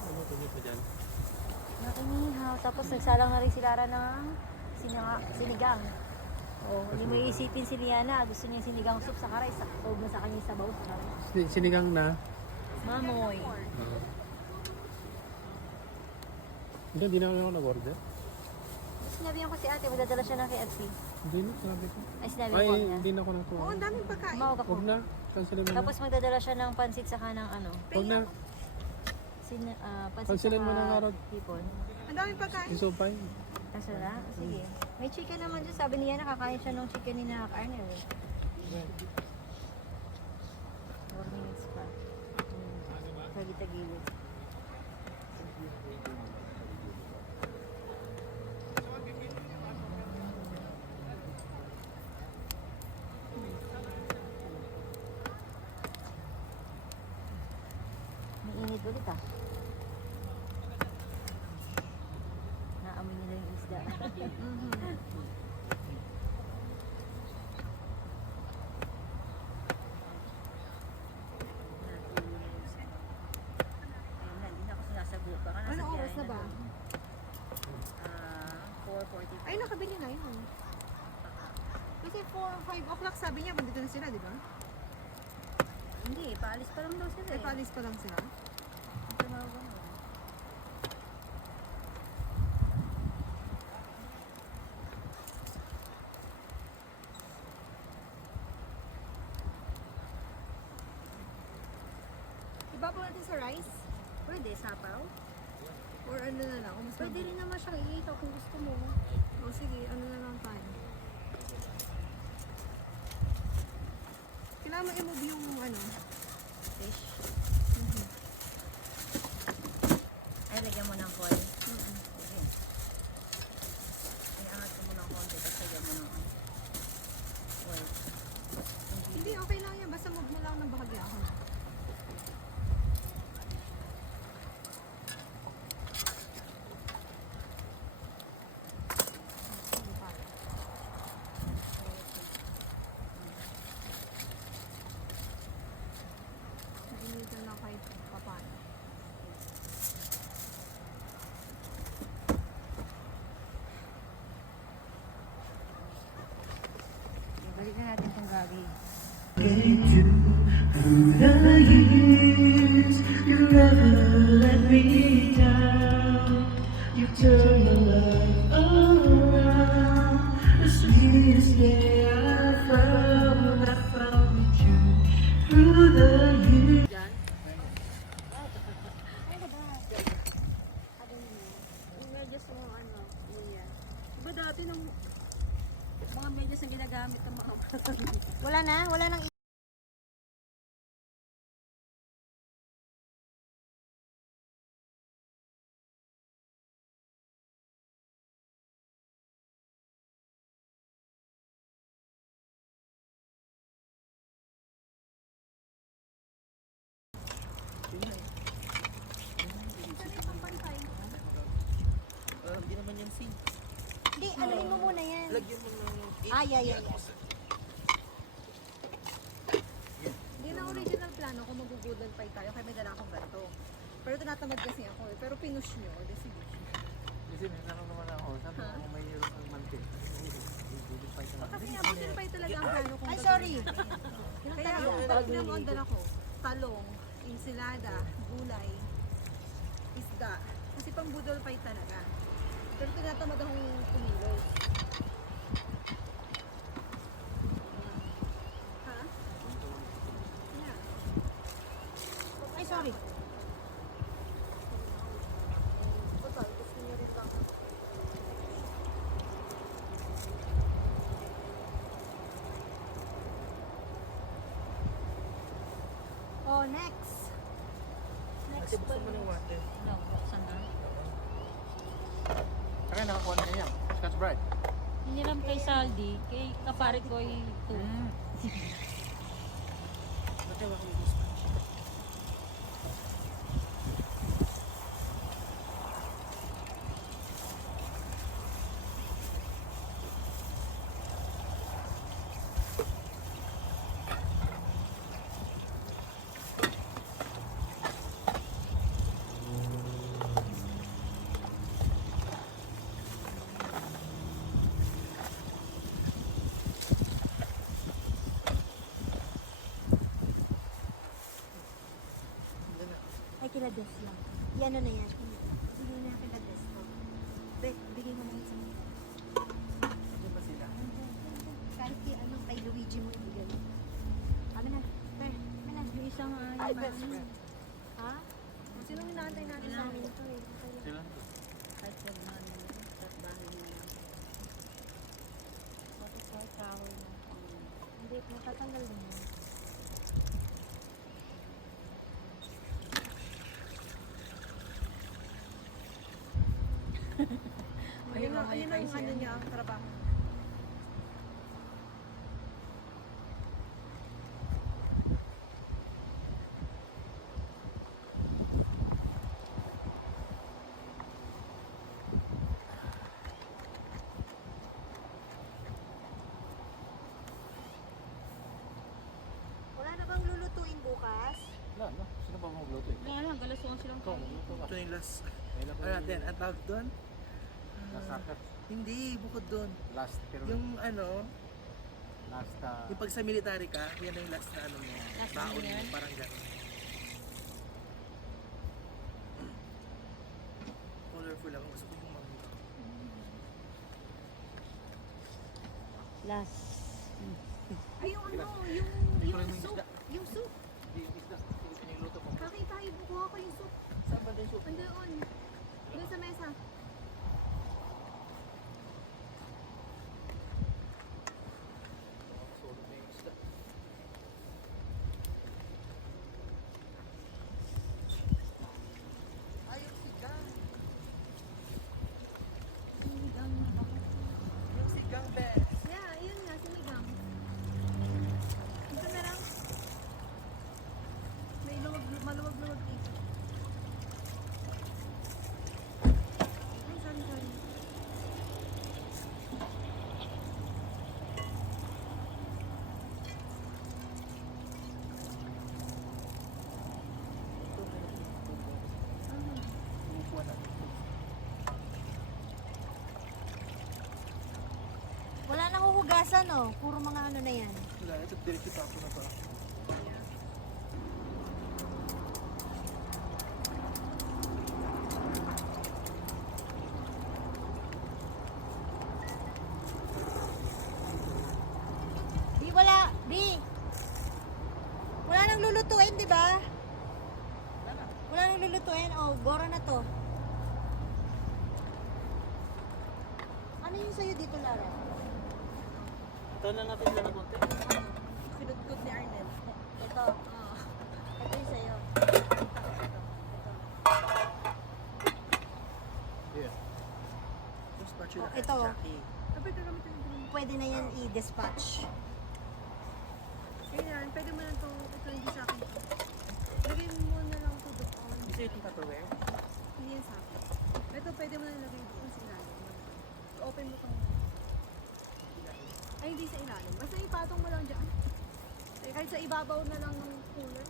Ano tumit mo dyan? Nakinihaw. Tapos nagsalang na rin si Lara ng sinigang. Oo, hindi mo iisipin si Liana. Gusto niya yung sinigang soup sa karay. Huwag mo sa kanya yung sabaw sa karay. Sinigang na. Mamoy. Hindi na ako nag-order. Sinabihan ko si ate, magdadala siya ng KFC. Hindi na, sinabi ko. Ay, sinabi Ay, ko niya. hindi na ako nang Oo, ang daming pagkain. Tumawag ako. Huwag na. Cancelin mo na. Tapos magdadala siya ng pansit saka ng ano. Huwag na. Pansit Cancelin mo na nga, Rod. hipon. Ang daming pagkain. Isopay. Kaso na? Sige. May chicken naman dyan. Sabi niya nakakain siya ng chicken ni na Arnel. 4 minutes pa. Tagilid. Mainit ulit ah. Naamoy nila yung isda. Ayun na, hindi na ako sinasagot. Baka nasa Anong oras biyahe na ba? doon. 4:45. Ay, nakabili na yun. Kasi 4, 5 o'clock sabi niya, mandito na sila, di ba? Hindi, paalis pa lang daw sila Ay, eh. paalis pa lang sila. Tumawag ako. Ibabaw natin sa rice? Pwede, sapaw? Or ano na lang? O mas Pwede rin naman siyang iitaw kung gusto mo. O sige, ano na lang tayo. Kailangan mo i-move yung ano. Fish. Ay, lagyan mo ng foil. Sige. Iangat ko mo ng konti, tapos lagyan mo ng foil. Hindi, okay lang yan. Basta move mo lang ng bahagya ako. Nainitan lang kahit paano. Balik na natin itong gabi. Through the years, you never let me down. You turn my life around. The sweetest day I found you. Through the years. Yung medyas mo, ano, yan. Diba dati nung mga medyas na ginagamit ng mga bata? Wala na? Wala nang Hindi naman yan sin. Hindi, anuhin mo muna yan. Lagyan mo ng Yeah. Hindi na original plano kung mag-goodland pie tayo kaya may dala akong ganito. Pero tinatamad kasi ako eh. Pero pinush nyo. Kasi Kasi may tanong naman ako. Sabi ko kung may hirap ang mantin. kasi nga, goodland pie talaga ang plano kong Ay, sorry. Kaya tignan mo ang dala ko. Talong, ensilada, gulay, isda. Kasi pang budol pie talaga. Pero tinatamad akong kumilos. Ha? Yeah. Ay, sorry. Total, gusto niyo rin lang. Oh, next. Kasi buksan mo ng water. No, buksan na. Saka nakakuha na yan. Scotch Brite. Hiniram kay Saldi, kay kaparit ko yung 2. Ba't yung ako yung scotch? Ay, kila Des lang. Yan na yan. Bigay na kila Des ko. Bigay mo na yun sa mga. Ano ba sila? Kahit kay Luigi mo ibigay. Kami na. Ter, kami na. Yung isang Ay, best friend. Ha? Sinong inaantay natin sa amin ito eh? Sila. kahit wag na ano, sa bahay na lang. Bakit sa kahoy ng Panginoon? Hindi, matatanggal din yun. Ayun ang ano niya, ang trabaho. Wala na bang lulutuin bukas? Wala, no? Sino ba magluto eh? Kaya lang, galas 11 lang Ikaw, kami. magluto ka. Ito yung last, Kailan ko ano natin, ang tawag doon? Last supper. Hindi, bukod doon. Last, pero Yung ano, last, yung pag sa military ka, yan na yung last na ano mo, Last baon mo, dinner? parang gano'n. Colorful lang, gusto ko yung mga Last. Ay, yung ano, yung soup. Yung soup. Hindi yung isda. Ito yung luto ko. Kakitahin mo ko ako yung soup. Saan ba din soup? Andoon. Doon sa mesa. Solo na yung isda. Ay, yung sigang. Sinigang na ako. Yung sigang, best. Yeah, yun nga, sinigang. Ito na lang. hugasan, oh. Puro mga ano na yan. Wala, ito diretso pa ako na to. Di wala, Di. Wala nang lulutuin, di ba? Wala nang lulutuin. Oh, gora na to. Ano yung sa'yo dito, Lara? Ito na natin sila na konti. Pinudkod ni Arnel. Ito. Oh. Ito yung sa'yo. Ito. Yeah. Dispatch yun Oh, na ito. Jackie. Pwede na yan i-dispatch. Ayan, pwede mo na ito. Ito hindi sa akin. Lagay mo na lang ito doon. Gusto itong Tupperware? Hindi yan sa akin. Ito pwede mo na lagay doon sa ilalim. Open mo itong... Ay, hindi sa ilalim. Basta ipatong mo lang dyan. Eh, kahit sa ibabaw na lang ng cooler.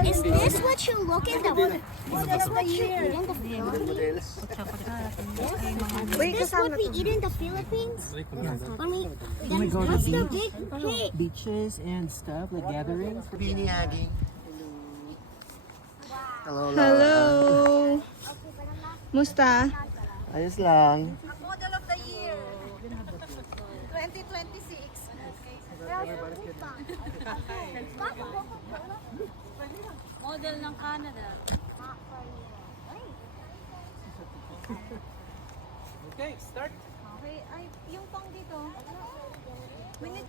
Is this what you look at? Is this what you eat in the Philippines? Wait, Is this what we eat in the Philippines? I mean, then what's the big cake? Beaches and stuff, like gatherings. Biniyaging. Hello, Hello! Musta? Ayos lang. Model of the year! 2026. Model ng Canada. Okay, start. Okay, ay, yung pang dito. Minute.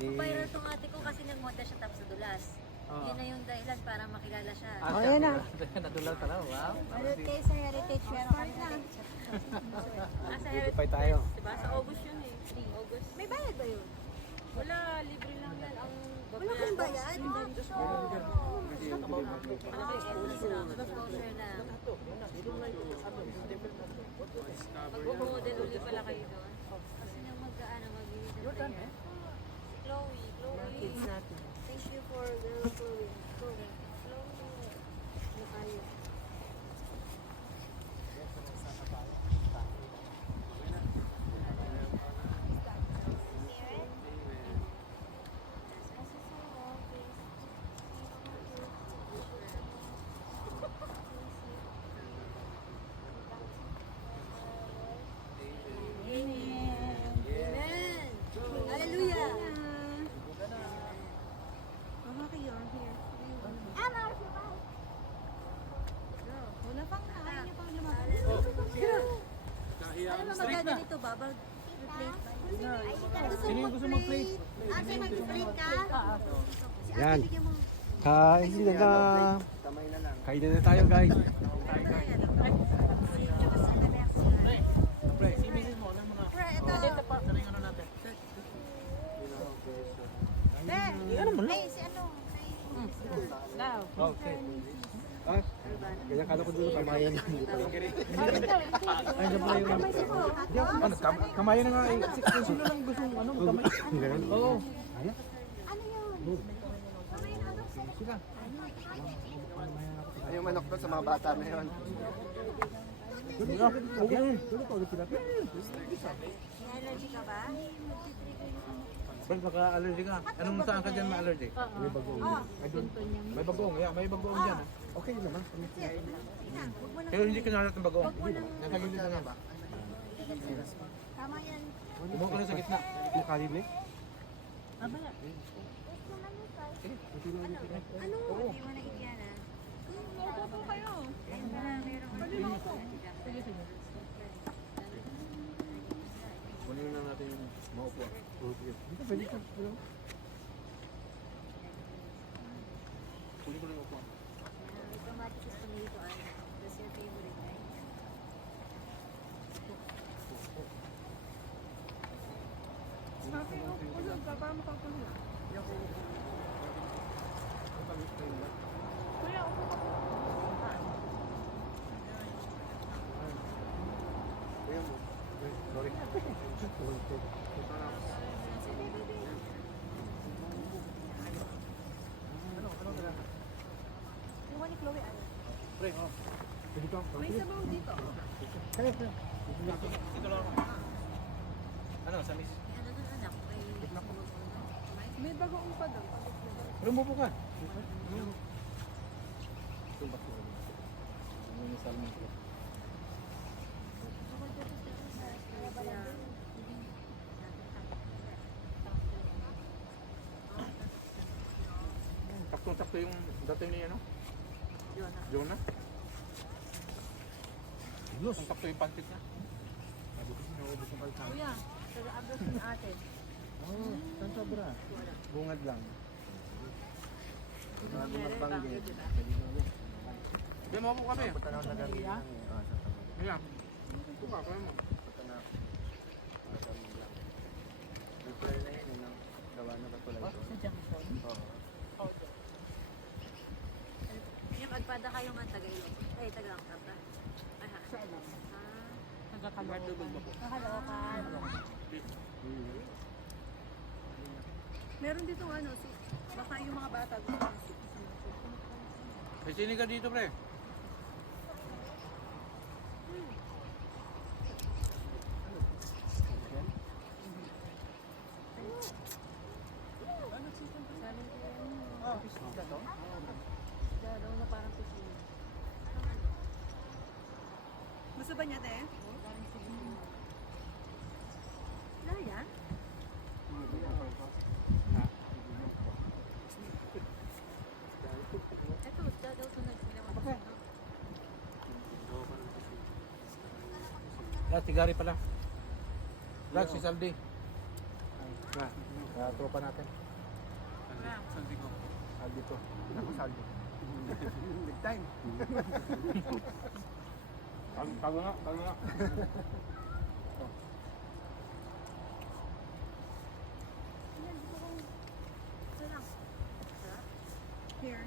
Viral tong ate ko kasi nag-moda siya tapos nadulas. Yun na yung dahilan para makilala siya. Oh, yan na. Nadulal ka lang, wow. Heritage sa heritage. Pero kami na. Sa Heritage Pay tayo. Diba? Sa August yun eh. August. May bayad ba yun? Wala, libre lang yan. Ang Wala kang bayad? Exposure na. mag-model uli pala kayo doon. Kasi nang mag-ano, mag-i-retire. Chloe. Thank you for the Chloe. Chloe. Ayos. Amen. Hallelujah. Okay, you're here. Wala pang kaya niya pang lumabas. Alam mo maganda nito, babag. Sino yung gusto mag-plate? Ate, mag-plate ka? Si ate, Yan. bigyan mo. Kain na. Kain na tayo, guys. Pre, si Mrs. mo, ano mga... Pre, ito. Ano yung ano natin? Be, ay, si ano? Okay. Ah, kaya kala ko dito kamayan na dito. Ay, na pala yung... Ano, kamayan na nga eh. Sino lang gusto ano, kamayan? Ganun? Oo. Ano yun? Sila. Yung manok doon sa mga bata na yun. Okay. Dito pa ulit sila. Allergy ka ba? Brad, baka-allergy ka. Anong saan ka dyan ma-allergy? May bagong. May bagong, yeah, may bagong dyan. ah. Okay naman. Pero hindi ka nalat ng bagong. Nakagilid na nga ba? Tama yan. Umuha ka na sa gitna. Makalib eh. Ano? Hindi mo na iyan ah. Maupo kayo. Meron. Kunin na natin yung maupo. Dito pwede ka. Kunin ko na yung upuan. favorite, right? Sabi ko, ulog ka, para makapula. Kuya, upo ka po. Yung one ni Chloe, ano? Pre, pwede ka. May sabaw dito. Dito lang ako. Ano, sa miss? Ano na anak, may May bagoong pa daw. Pero mo po ka. Sakto-sakto yung dating ni ano? Jonah. Ang sakto yung pantit niya. Sabi ko, sinuubos yung kalsada. Kuya, taga-abros ni ate. Oo, saan sobra? Bungad lang. Bago magbanggit. Diyan mo po kami. Punta na ako na gabi. Kaya, ito ka, kaya mo. Punta na ako. Reply na yun, yun ang gawa na katulad ito. Sa Jackson? Oo. Yung magpada kayo nga taga-ilog. Ay, taga-angkap ka. Aha. Sa alam. Ah, Nagkakalookan. Nakalookan. Meron dito ano, baka yung mga bata gusto ng soup. May sinigang dito, pre. Daw na parang pisino. Gusto ba niya, te? Parang pisino. Wala yan? Ito, daw tunay. Tigari pala. Lag, si Saldi. Tropa natin. Saldi ko. Saldi ko. Ako Saldi. Big time. Tago nga. Here.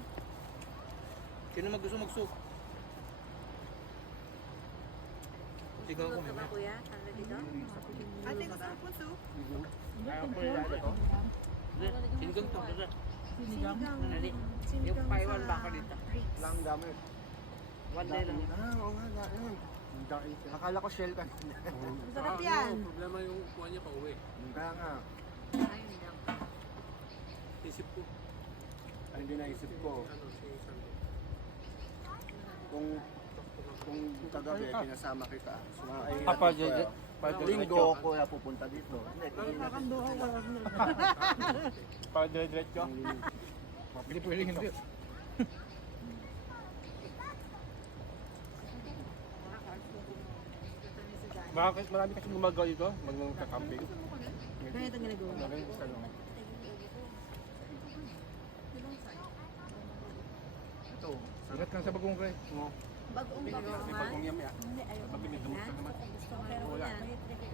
Sino gusto mag-soup? Sigaw ko, tulog ka ba, may. kuya? Tanda dito? Ate, gusto mo po soup? Ayaw ko yung lalo ko. Sinigang to. Sinigang. Yung paiwan ba ako dito? Lang gamit. One day lang. Oo nga, yun. Akala ko shell ka. Sarap yan. Problema yung kuha niya pa uwi. Kaya nga, Ayun lang. Isip ko. ang hindi naisip ko, kung kagabi pinasama kita, linggo ko kaya pupunta dito. Para dire-diretso. Hindi pwedeng hindi. Bakit marami kasing gumagawa dito? Magkakamping. Ganito ang ginagawa. Ito, Ingat ka sa bagong kre. Bagong bagoongan. yami ah. Hindi, ayoko na yan. Gusto ko pero Wala. yan.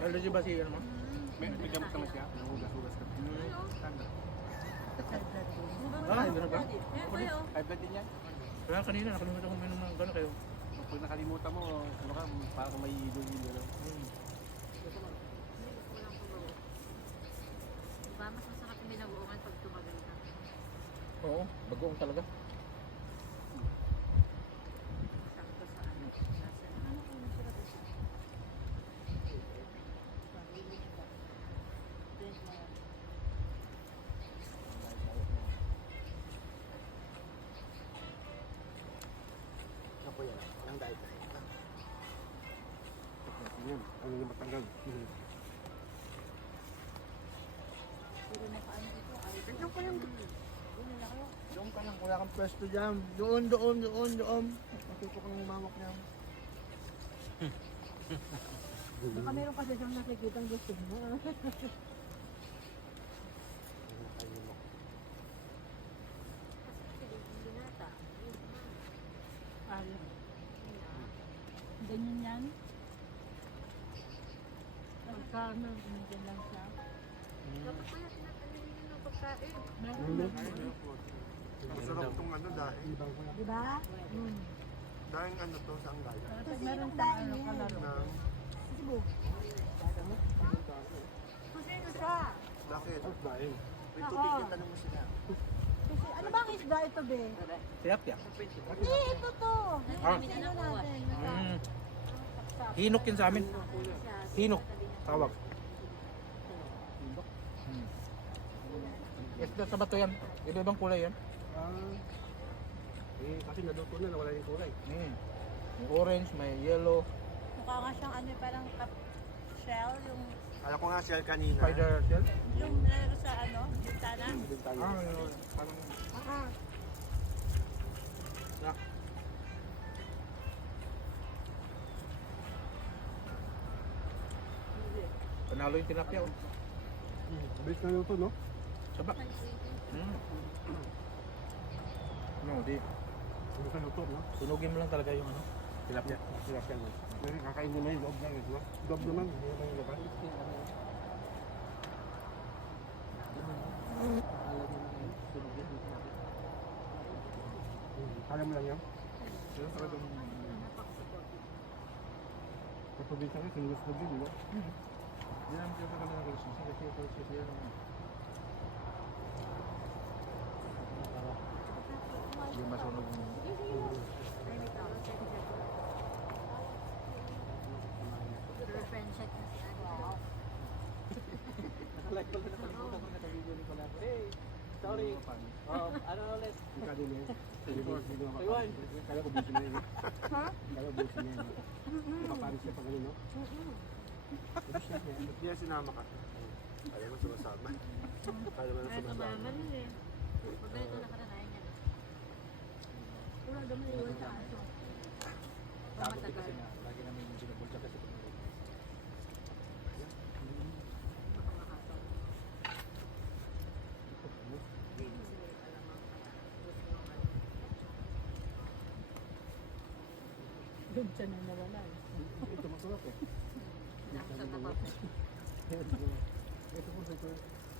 Allergy ba siya mo? May gamot naman siya. nahugas-hugas ka. Hindi na ba? Ayan, kuya, oh. High blood din yan. Kaya kanina nakalimutan ko minum ng gano'n kayo. Pag nakalimutan mo, ano ka, parang may hilo-hilo lang. Diba, mas masarap yung binabuungan pag tumagal ka. Oo, bagoong talaga. Sakto sa ano. Nasa Ako yan, walang dahil tayo. Yan, ano yung matanggal. Ano ko yung... Doon ka lang, wala kang pwesto dyan. Doon. Matuto kang umawak niya. Baka meron kasi siyang nakikita ang gusto mo. binata. Kano, nandiyan lang siya. Dapat pala tinatanim nyo ng pagkain. Masarap tong ano dahil. Diba? Dahil ano to, saan gaya? Kasi meron pang ano kalaro. Na, Cebu. Kasi ano siya? bakit? Dahil. May tubig yung tanong mo sila. Kasi ano bang isda ito, be? Tilapia. Hindi, ito to. Ah. Ano natin? Hinok yun sa amin. Hinok. Tawag. Isda sa bato yan. Iba-ibang kulay yan. Kasi naluto na, nawala yung kulay. May orange, may yellow, Mukha nga siyang ano, parang shell, yung Kala ko nga shell kanina. spider shell. nilalaro sa ano, bintana. Yun. Parang panalo yung tilapia. Oh. Base na luto, no? Saba. No, di. Base na luto, no? Sunugin mo lang talaga yung ano. Tilapia. Tilapia, no? Pero kakain mo na yung loob lang, no? Loob naman, hindi naman yung laban. Kala mo lang yan? Pero talagang Kapag bisa ka, sinulog na din, no? hindi naman siya sa kanila resource kasi ito siya naman. Hindi masunog yung Girlfriend check na si ano. Like ko na nakalimutan ko naka-video ni pala. Hey, sorry. Ano ulit? Ika din eh. Kala ko busy na yun. Ha? Kala ko busy na yun. Nakaparis siya pag ano, no? Ba't niya sinama ka? Kaya mo sumasama. Kaya mo na sumasama. Pag ganito nakaranayan niya. Wala naman iwan sa aso. tapos kasi nga, lagi namin binubulsa kasi tumulog. Doon siya na nawala. Ito masarap eh. Nakasal na pa. Ito po ito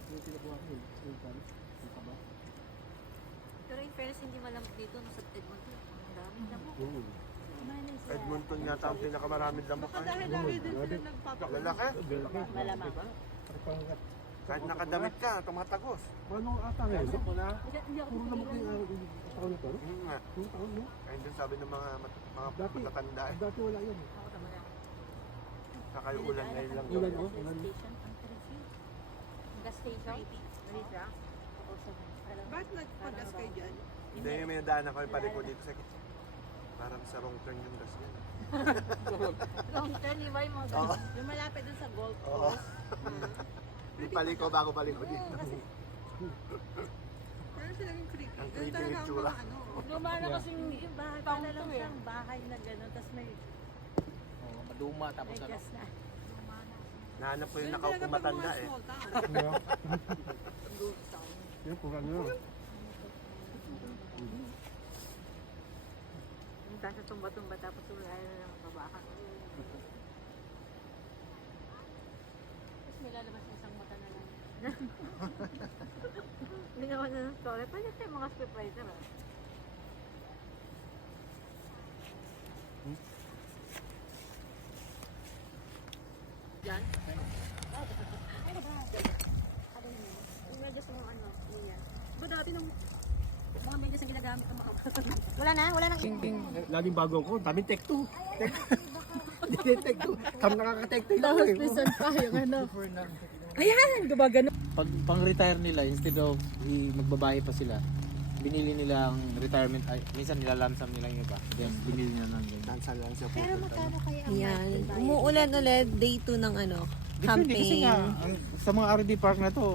yung pinakuha ko yung pan. Yung kaba. Pero in fairness, hindi malamig dito no, sa Edmonton. Ang dami na po. Edmonton yata ang pinakamaraming lamok. Baka dahil lagi din sila nagpapakita. Lalaki. Malamang. Kahit nakadamit ka, tumatagos. Paano ata ngayon? Puro lamok yung taon na to, no? Nga. Puro taon, no? Ayun din sabi ng mga matatanda eh. Dati wala yun. Saka yung ulan ngayon lang. Ulan, oh. Ulan. Gas station. Marisa. Bakit nagpagas kayo dyan? Hindi, may daan ako yung paliko dito sa kitchen. Parang sa wrong turn yung gas yan. Long turn, di ba yung mga Oo. Yung malapit dun sa golf Oo. course. Yung paliko bago paliko dito. Pero silang creepy. Ang Ganun creepy talaga yung ang tsura. mga ano. Luma na kasi yung bahay. Para lang siyang bahay na gano'n. Tapos may Oh, maduma tapos ano. gas na. Nahanap ko yung Ganun talaga nakaupong pag matanda mga eh. small town. Yung pura nyo. Yung tayo sa tumba-tumba tapos wala na lang babakan. Tapos may lalabas na isang mata na lang. Hindi naman na ng story. Paano tayo mga scriptwriter ah? Yan. Yung medyas mo ano, niya. Diba dati nung mga medyas na ginagamit ng mga Wala na? Wala nang Laging bago ko, daming take two. Hindi take two. Kami nakaka-take two lang eh. pa yung ano. Ayan, gumagano. Pag pang-retire nila, instead of magbabahay pa sila, binili nila ang retirement, minsan nilalansam nila yung iba. Then binili nila ng ganyan. Dansan lang siya Pero pupunta. magkano kaya ang Yan. market value? Umuulan ulit, day 2 ng ano, Depende kasi camping. nga, sa mga RV park na to,